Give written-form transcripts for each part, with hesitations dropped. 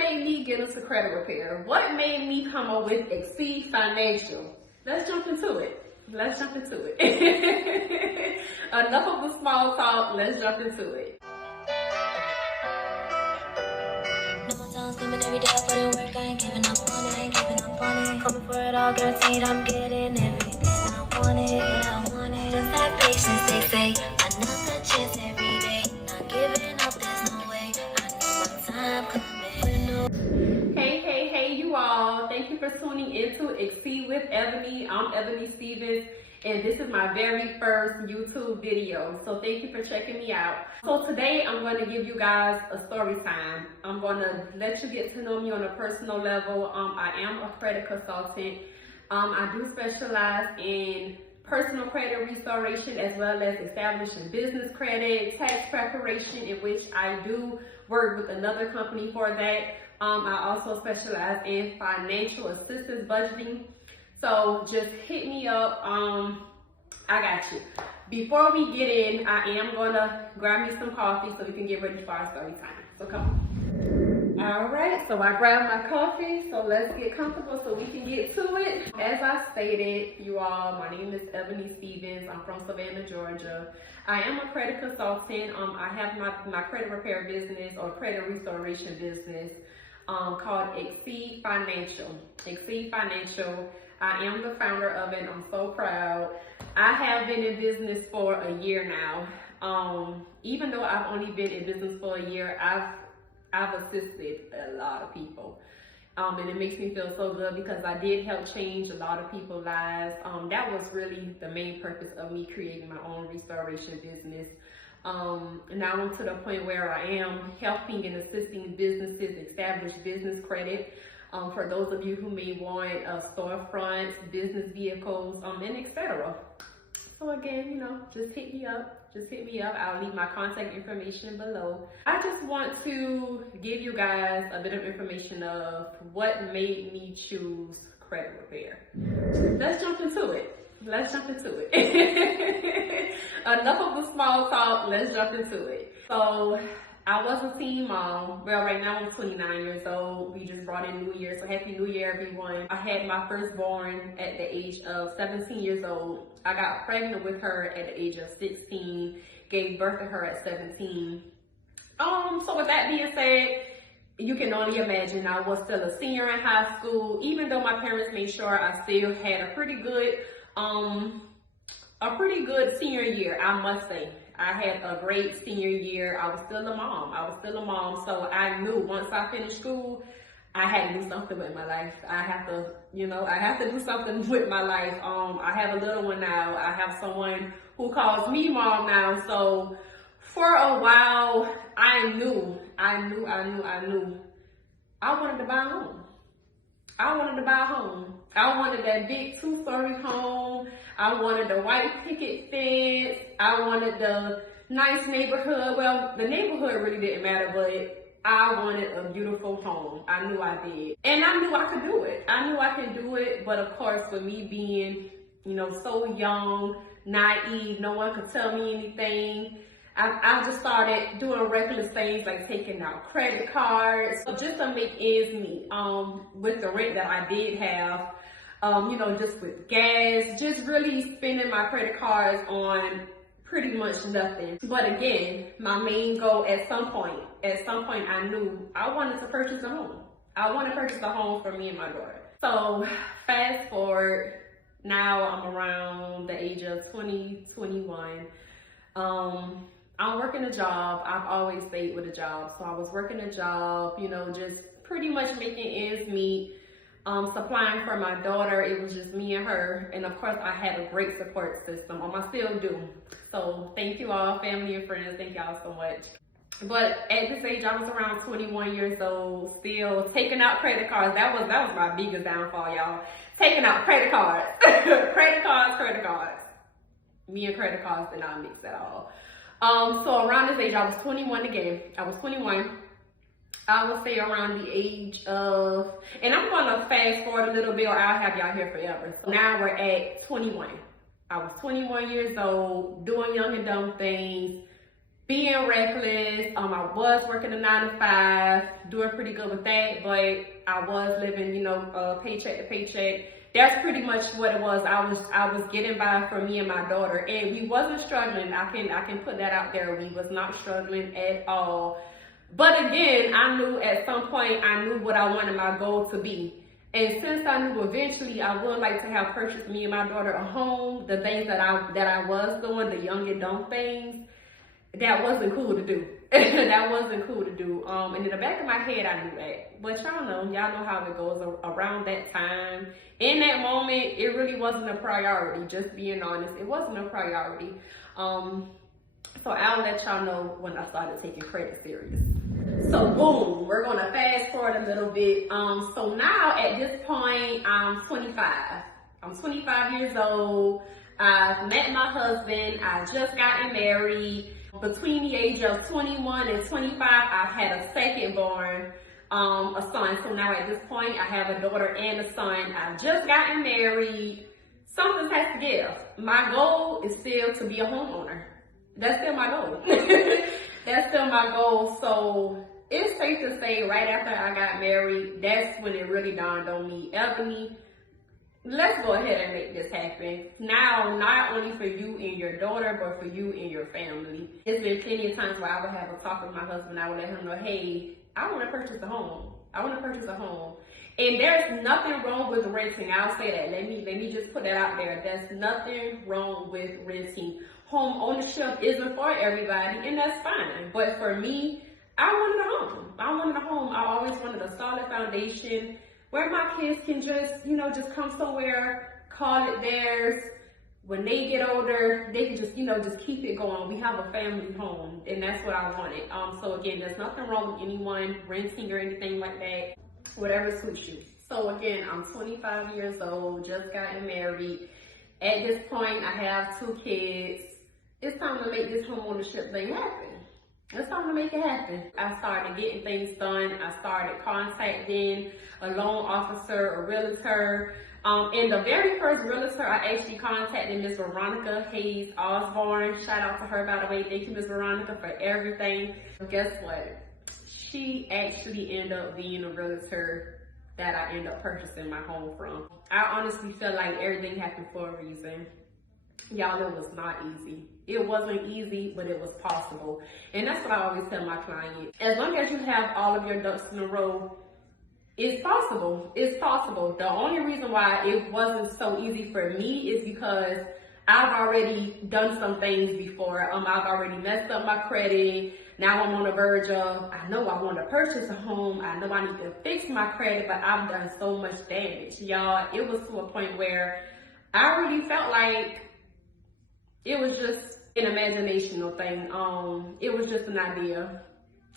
made me get into credit repair? What made me come up with EXEED Financial? Let's jump into it. Let's jump into it. Enough of the small talk. Let's jump into it. Every day I put in work, I ain't giving up on it, ain't giving up on it. Coming for it all, guaranteed I'm getting everything I want it, Just have patience, they say. Another chance every day. Not giving up, there's no way. I know my time coming. Hey, you all. Thank you for tuning into EXEED with Ebone. I'm Ebone Stevens, and this is my very first YouTube video. So thank you for checking me out. So today I'm going to give you guys a story time. I'm going to let you get to know me on a personal level. I am a credit consultant. I do specialize in personal credit restoration as well as establishing business credit, tax preparation, in which I do work with another company for that. I also specialize in financial assistance budgeting. So just hit me up. I got you. Before we get in, I am gonna grab me some coffee so we can get ready for our story time. So come on. All right, so I grabbed my coffee, so let's get comfortable so we can get to it. As I stated, you all, my name is Ebone Stevens. I'm from Savannah, Georgia. I am a credit consultant. I have my credit repair business or credit restoration business called EXEED Financial. EXEED Financial. I am the founder of it. I'm so proud. I have been in business for a year now. Even though I've only been in business for a year, I've assisted a lot of people. And it makes me feel so good because I did help change a lot of people's lives. That was really the main purpose of me creating my own restoration business. Now I'm to the point where I am helping and assisting businesses establish business credit. For those of you who may want storefronts, business vehicles, and etc. So again, just hit me up. I'll leave my contact information below. I just want to give you guys a bit of information of what made me choose credit repair. Let's jump into it. Enough of the small talk. Let's jump into it. So I was a teen mom. Well, right now I'm 29 years old. We just brought in New Year, so Happy New Year, everyone. I had my firstborn at the age of 17 years old. I got pregnant with her at the age of 16, gave birth to her at 17. So with that being said, you can only imagine I was still a senior in high school, even though my parents made sure I still had a pretty good senior year, I must say. I had a great senior year. I was still a mom. So I knew once I finished school, I had to do something with my life. I have to do something with my life. I have a little one now. I have someone who calls me mom now. So for a while, I knew I wanted to buy a home. I wanted that big 2-story home. I wanted the white picket fence. I wanted the nice neighborhood. Well, the neighborhood really didn't matter, but I wanted a beautiful home. I knew I did. And I knew I could do it. But of course, with me being, so young, naive, no one could tell me anything. I just started doing reckless things like taking out credit cards just to make ends meet. With the rent that I did have, just with gas, just really spending my credit cards on pretty much nothing. But again, my main goal at some point I knew I wanted to purchase a home. I want to purchase a home for me and my daughter. So fast forward, now I'm around the age of 20, 21. I'm working a job. I've always stayed with a job. So I was working a job, just pretty much making ends meet, supplying for my daughter. It was just me and her. And of course, I had a great support system. I still do. So thank you all, family and friends. Thank y'all so much. But at this age, I was around 21 years old, still taking out credit cards. That was my biggest downfall, y'all. Taking out credit cards. credit cards. Me and credit cards did not mix at all. So around this age, I was 21 again. I would say around the age of, and I'm gonna fast forward a little bit or I'll have y'all here forever. So now we're at 21. I was 21 years old, doing young and dumb things, being reckless. I was working a 9 to 5, doing pretty good with that, but I was living, you know, paycheck to paycheck. That's pretty much what it was. I was getting by for me and my daughter, and we wasn't struggling. I can put that out there. We was not struggling at all. But again, I knew at some point I knew what I wanted my goal to be. And since I knew eventually I would like to have purchased me and my daughter a home, the things that I was doing, the young adult things, that wasn't cool to do. That wasn't cool to do. And in the back of my head, I knew that. But y'all know how it goes around that time. In that moment, it really wasn't a priority, just being honest. It wasn't a priority. So I'll let y'all know when I started taking credit serious. So boom, we're gonna fast forward a little bit. So now at this point, I'm 25. I'm 25 years old. I've met my husband. I just gotten married. Between the age of 21 and 25, I've had a second born, a son. So now at this point, I have a daughter and a son. I've just gotten married. Something has to give. My goal is still to be a homeowner. That's still my goal. That's still my goal. So it's safe to say right after I got married, that's when it really dawned on me, Ebony, let's go ahead and make this happen. Now, not only for you and your daughter, but for you and your family. There's been plenty of times where I would have a talk with my husband. I would let him know, hey, I want to purchase a home. I want to purchase a home. And there's nothing wrong with renting. I'll say that. Let me just put that out there. There's nothing wrong with renting. Home ownership isn't for everybody, and that's fine. But for me, I wanted a home. I wanted a home. I always wanted a solid foundation where my kids can just, you know, just come somewhere, call it theirs. When they get older, they can just, you know, just keep it going. We have a family home, and that's what I wanted. So again, there's nothing wrong with anyone renting or anything like that. Whatever suits you. So again, I'm 25 years old, just gotten married. At this point, I have 2 kids. It's time to make this home ownership thing happen. It's time to make it happen. I started getting things done. I started contacting a loan officer, a realtor. And the very first realtor I actually contacted, Miss Veronica heyyy Osborne. Shout out to her, by the way. Thank you, Miss Veronica, for everything. Guess what? She actually ended up being a realtor that I ended up purchasing my home from. I honestly feel like everything happened for a reason. Y'all, it was not easy. It wasn't easy, but it was possible. And that's what I always tell my clients. As long as you have all of your ducks in a row, it's possible. It's possible. The only reason why it wasn't so easy for me is because I've already done some things before. I've already messed up my credit. Now I'm on the verge of, I know I want to purchase a home. I know I need to fix my credit, but I've done so much damage. Y'all, it was to a point where I really felt like it was just an imaginational thing. It was just an idea,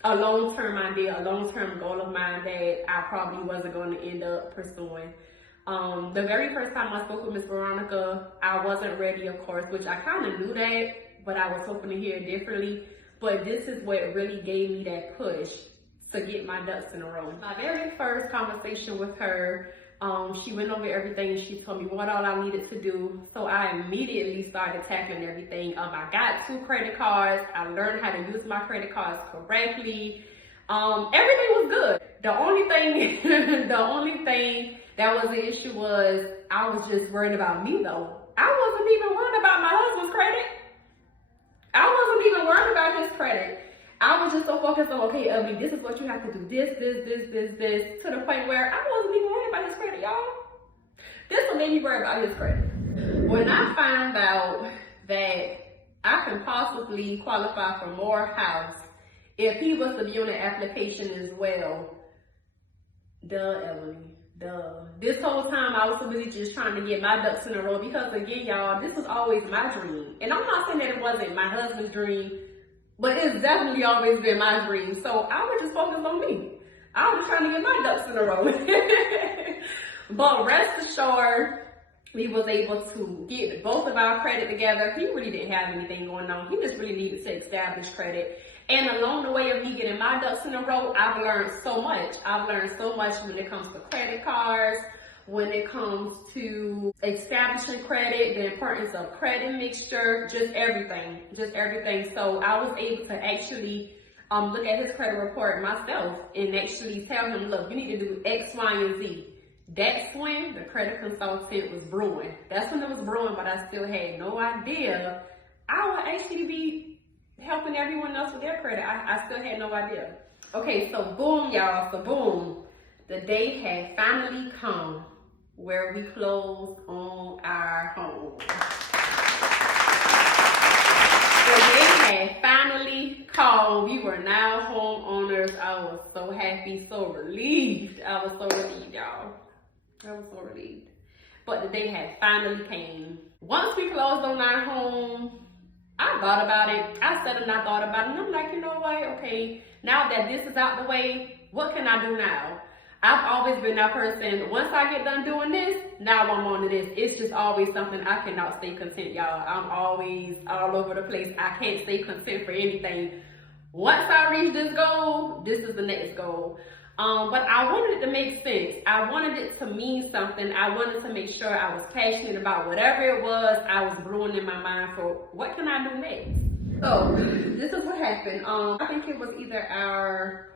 a long-term idea, a long-term goal of mine that I probably wasn't going to end up pursuing. The very first time I spoke with Miss Veronica, I wasn't ready, of course, which I kind of knew that, but I was hoping to hear it differently. But this is what really gave me that push to get my ducks in a row. My very first conversation with her, she went over everything. She told me what all I needed to do. So I immediately started tackling everything. I got 2 credit cards. I learned how to use my credit cards correctly. Everything was good. The only thing that was the issue was I was just worried about me though. I wasn't even worried about my husband's credit. I wasn't even worried about his credit. I was just so focused on, okay, Ebony, this is what you have to do. This, to the point where I wasn't even worried about his credit, y'all. This what made me worry about his credit. When I found out that I can possibly qualify for more house if he was to be on the application as well, duh, Ebony. Duh. This whole time I was really just trying to get my ducks in a row because again, y'all, this was always my dream. And I'm not saying that it wasn't my husband's dream, but it's definitely always been my dream. So I was just focused on me. I was trying to get my ducks in a row. But rest assured, we was able to get both of our credit together. He really didn't have anything going on. He just really needed to establish credit. And along the way of me getting my ducks in a row, I've learned so much. I've learned so much when it comes to credit cards, when it comes to establishing credit, the importance of credit mixture, just everything. So I was able to actually look at his credit report myself and actually tell him, look, you need to do X, Y, and Z. That's when the credit consultant was brewing. That's when it was brewing, but I still had no idea I would actually be helping everyone else with their credit. I still had no idea. Okay, so boom, y'all, so boom. The day had finally come where we closed on our home. The day had finally come. We were now homeowners. I was so happy, so relieved. I was so relieved, y'all. I was so relieved. But the day had finally came. Once we closed on our home, I thought about it. I sat and I thought about it. And I'm like, you know what? Okay, now that this is out the way, what can I do now? I've always been that person. Once I get done doing this, now I'm on to this. It's just always something. I cannot stay content, y'all. I'm always all over the place. I can't stay content for anything. Once I reach this goal, this is the next goal. But I wanted it to make sense. I wanted it to mean something. I wanted to make sure I was passionate about whatever it was I was brewing in my mind for what can I do next. So this is what happened. I think it was either our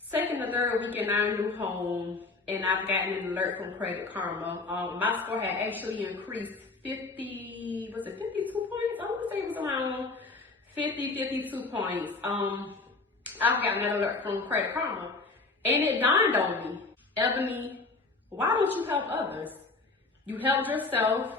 second or third week in our new home, and I've gotten an alert from Credit Karma. My score had actually increased 52 points? I want to say it was around 52 points. I've gotten an alert from Credit Karma. And it dawned on me, Ebony, why don't you help others? You helped yourself,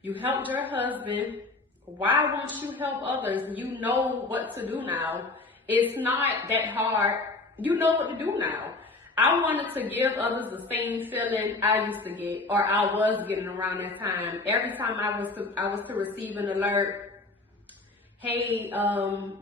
you helped your husband. Why won't you help others? You know what to do now. It's not that hard. You know what to do now. I wanted to give others the same feeling I used to get, or I was getting around that time. Every time I was to receive an alert, hey,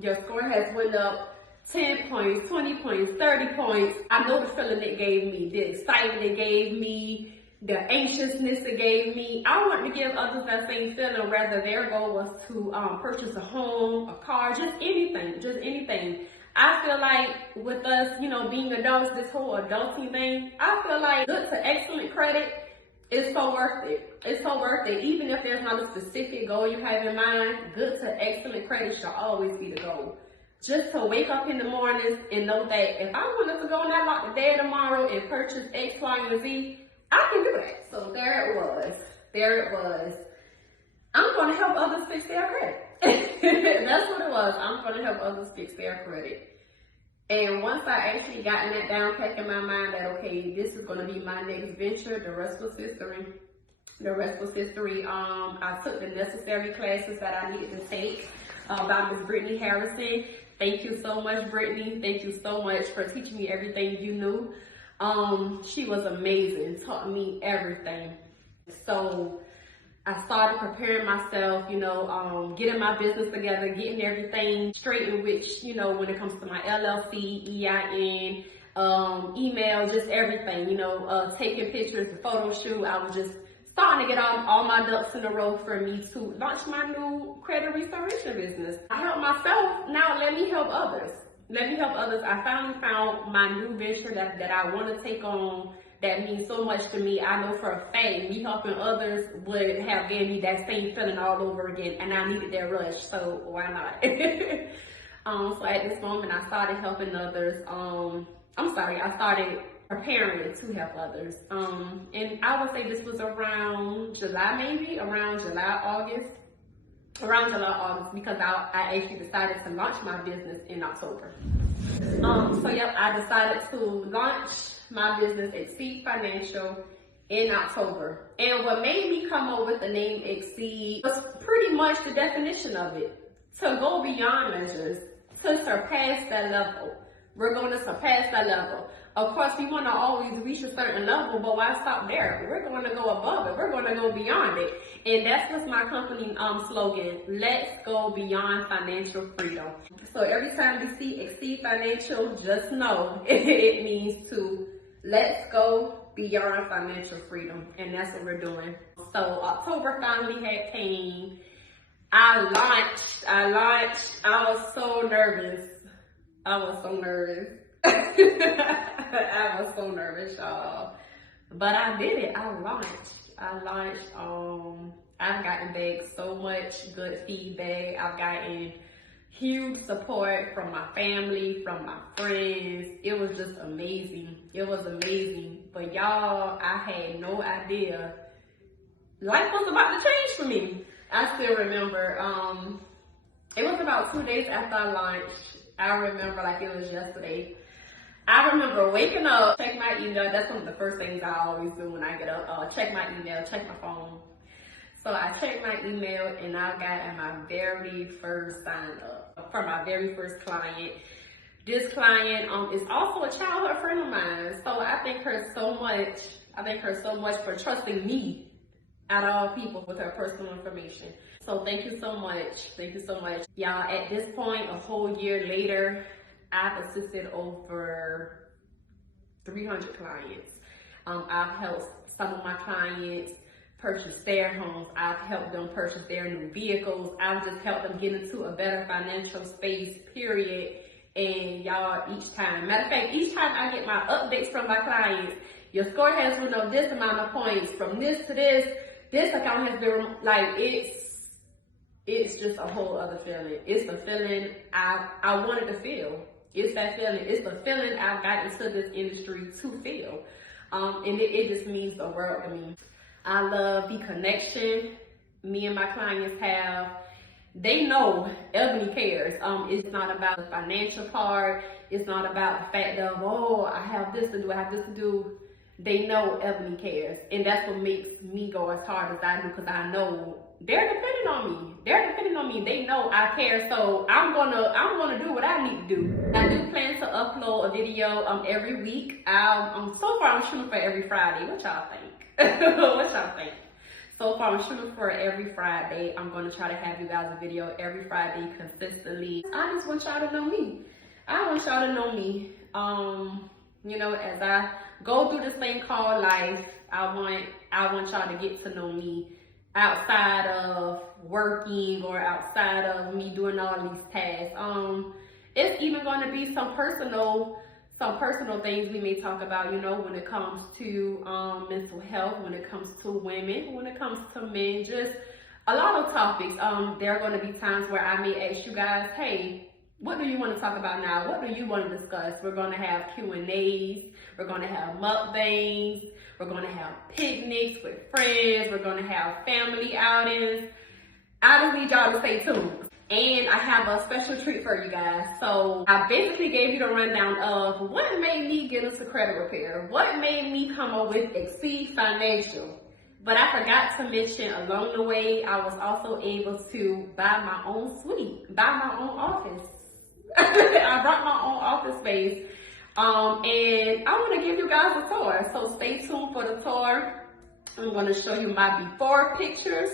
your score has went up 10 points, 20 points, 30 points. I know the feeling it gave me, the excitement it gave me, the anxiousness it gave me. I want to give others that same feeling, whether their goal was to purchase a home, a car, just anything. I feel like with us, you know, being adults, this whole adulting thing, I feel like good to excellent credit is so worth it. It's so worth it. Even if there's not a specific goal you have in mind, good to excellent credit should always be the goal. Just to wake up in the mornings and know that if I wanted to go and unlock the day tomorrow and purchase X, Y, and Z, I can do that. So there it was. I'm going to help others fix their credit. That's what it was. I'm going to help others fix their credit. And once I actually gotten that down pack in my mind that, okay, this is going to be my next venture, the rest was history. I took the necessary classes that I needed to take by Ms. Brittany Harrison. Thank you so much, Brittany. Thank you so much for teaching me everything you knew. She was amazing, taught me everything. So I started preparing myself, you know, getting my business together, getting everything straight, in which, you know, when it comes to my LLC, EIN, email, just everything, you know, taking pictures, the photo shoot. I was just starting to get all my ducks in a row for me to launch my new credit restoration business. I helped myself, now let me help others. I finally found my new venture that I want to take on that means so much to me. I know for a fact me helping others would have given me that same feeling all over again, and I needed that rush, so why not? So at this moment I started helping others. I started preparing to help others. And I would say this was around July, August, because I actually decided to launch my business in October. I decided to launch my business, EXEED Financial, in October. And what made me come up with the name EXEED was pretty much the definition of it. To go beyond measures, to surpass that level. We're going to surpass that level. Of course, we want to always reach a certain level, but why stop there? We're going to go above it. We're going to go beyond it. And that's what's my company slogan. Let's go beyond financial freedom. So every time you see EXEED Financial, just know it means to let's go beyond financial freedom. And that's what we're doing. So October finally had came. I launched. I was so nervous. I was so nervous, y'all. But I did it. I launched. I've gotten back so much good feedback. I've gotten huge support from my family, from my friends. It was just amazing. It was amazing. But y'all, I had no idea life was about to change for me. I still remember, it was about 2 days after I launched. I remember like it was yesterday. I remember waking up, check my email. That's one of the first things I always do when I get up. Check my email, check my phone. So I checked my email and I got my very first sign up for my very first client. This client is also a childhood friend of mine. So I thank her so much. I thank her so much for trusting me out of all people with her personal information. So thank you so much. Thank you so much. Y'all, at this point, a whole year later, I've assisted over 300 clients. I've helped some of my clients purchase their homes. I've helped them purchase their new vehicles. I've just helped them get into a better financial space, period. And y'all, each time, matter of fact, each time I get my updates from my clients, your score has been on this amount of points, from this to this account has been, like, it's just a whole other feeling. It's the feeling I wanted to feel. It's that feeling. It's the feeling I've got into this industry to feel. And it just means the world to me. I love the connection me and my clients have. They know Ebone cares. It's not about the financial part. It's not about the fact of, oh, I have this to do, I have this to do. They know Ebone cares. And that's what makes me go as hard as I do, because I know they're depending on me. They're depending on me. They know I care, so I'm gonna do what I need to do. I do plan to upload a video every week. So far I'm shooting for every Friday. What y'all think? What y'all think? So far I'm shooting for every Friday. I'm gonna try to have you guys a video every Friday consistently. I just want y'all to know me. I want y'all to know me. You know, as I go through this thing called life, I want y'all to get to know me outside of working or outside of me doing all these tasks. It's even going to be some personal things we may talk about, you know, when it comes to mental health, when it comes to women, when it comes to men, just a lot of topics. There are going to be times where I may ask you guys, hey, what do you want to talk about now? What do you want to discuss? We're going to have Q&As. We're going to have mukbangs. We're going to have picnics with friends. We're going to have family outings. I just need y'all to stay tuned. And I have a special treat for you guys. So I basically gave you the rundown of what made me get into credit repair. What made me come up with EXEED Financial. But I forgot to mention along the way, I was also able to buy my own suite, buy my own office. I brought my own office space. And I want to give you guys a tour. So stay tuned for the tour. I'm going to show you my before pictures.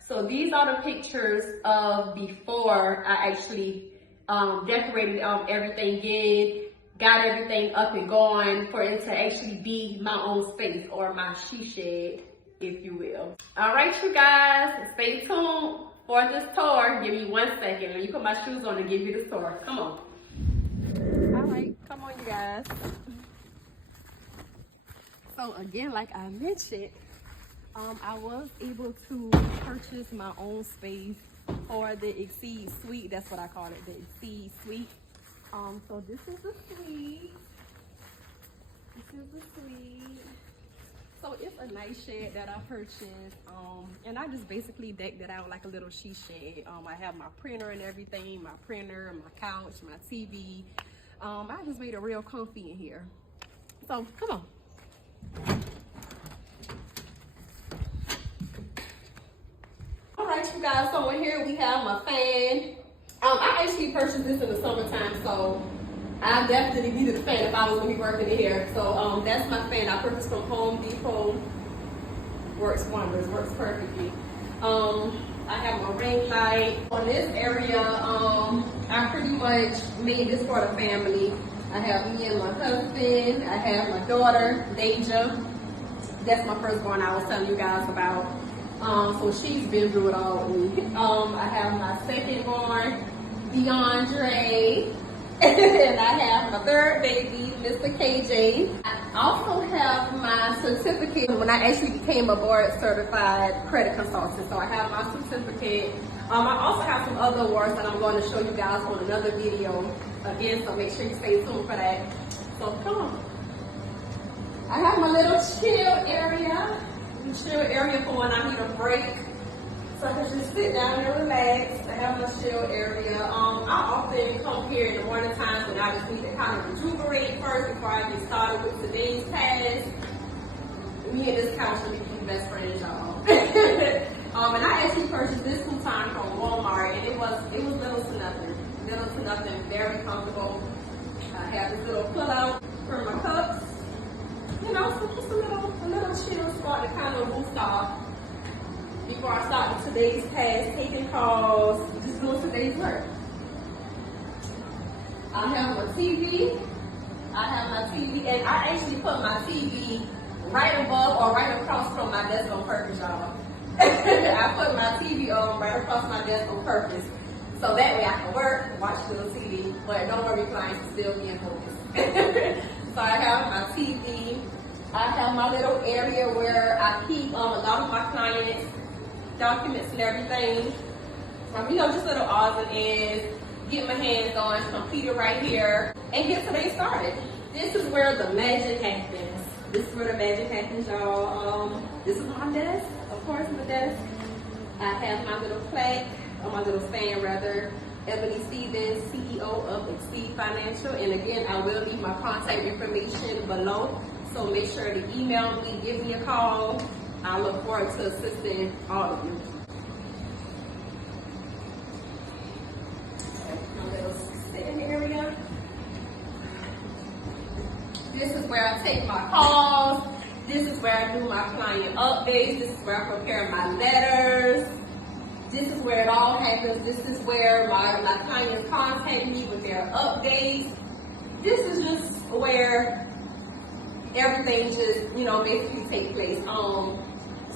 So these are the pictures of before I actually decorated everything in, got everything up and going for it to actually be my own space, or my she shed, if you will. All right, you guys, stay tuned for this tour. Give me 1 second. Let me put my shoes on and give you the tour. Come on. All right, come on, you guys. So again, like I mentioned, I was able to purchase my own space for the EXEED suite. That's what I call it, the EXEED suite. So this is the suite. This is the suite. So it's a nice shed that I purchased, and I just basically decked it out like a little she shed. I have my printer and everything, my printer, my couch, my TV. I just made it real comfy in here. So come on. All right, you guys, so in here we have my fan. I actually purchased this in the summertime, so I definitely needed a fan if I was gonna be working in here. So that's my fan I purchased from Home Depot. Works wonders, works perfectly. I have my ring light. On this area, I pretty much made this for the family. I have me and my husband. I have my daughter, Deja. That's my firstborn I was telling you guys about. So she's been through it all with me. I have my secondborn, DeAndre. And I have my third baby, Mr. KJ. I also have my certificate when I actually became a board certified credit consultant. So I have my certificate. I also have some other awards that I'm going to show you guys on another video again, so make sure you stay tuned for that. So come on. I have my little chill area for when I need a break. So I can just sit down and relax. I have my chill area. I often come here in the morning times when I just need to kind of rejuvenate first before I get started with today's task. Me and this couch will become best friends, y'all. And I actually purchased this futon from Walmart, and it was little to nothing, very comfortable. I have this little pull out for my cups. You know, so just a little chill spot to kind of boost off before I start with today's task, taking calls, just doing today's work. I have my TV. And I actually put my TV right above or right across from my desk on purpose, y'all. I put my TV on right across my desk on purpose. So that way I can work, watch a little TV, but don't worry, clients will still be in focus. So I have my TV. I have my little area where I keep a lot of my clients' documents and everything. You know, just little odds and ends. Get my hands on, computer right here, and get today started. This is where the magic happens. Y'all. This is my desk, of course, my desk. I have my little plaque, or my little stand rather. Ebony Stevens, CEO of EXEED Financial. And again, I will leave my contact information below. So make sure to email me, give me a call. I look forward to assisting all of you. My little sitting area. This is where I take my calls. This is where I do my client updates. This is where I prepare my letters. This is where it all happens. This is where my clients contact me with their updates. This is just where everything just, you know, basically take place.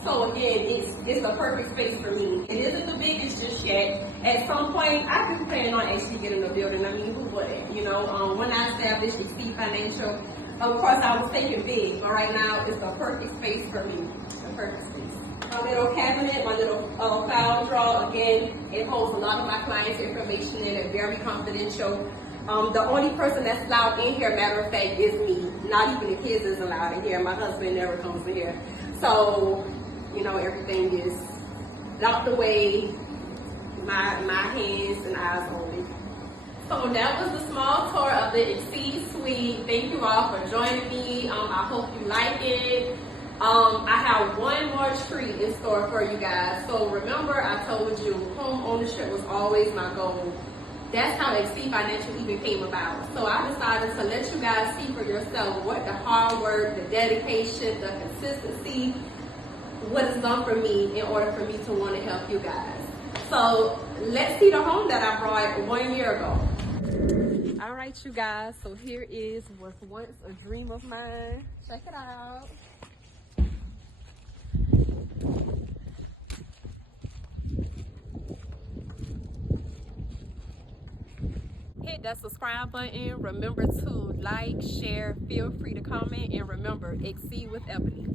So again, it's the perfect space for me. It isn't the biggest just yet. At some point, I could plan on actually getting a building. I mean, who wouldn't? You know, when I established EXEED Financial, of course I was thinking big, but right now it's the perfect space for me. The perfect space. My little cabinet, my little file drawer, again, it holds a lot of my clients' information in it, very confidential. The only person that's allowed in here, matter of fact, is me. Not even the kids is allowed in here. My husband never comes in here. So, you know, everything is out the way, my hands and eyes only. So that was the small tour of the EXEED Suite. Thank you all for joining me. I hope you like it. I have one more treat in store for you guys. So remember, I told you home ownership was always my goal. That's how EXEED Financial even came about. So I decided to let you guys see for yourself what the hard work, the dedication, the consistency, what it's done for me in order for me to want to help you guys. So let's see the home that I brought 1 year ago. All right, you guys, so here is what was once a dream of mine. Check it out. Hit that subscribe button. Remember to like, share, feel free to comment, and remember, EXEED with Ebony.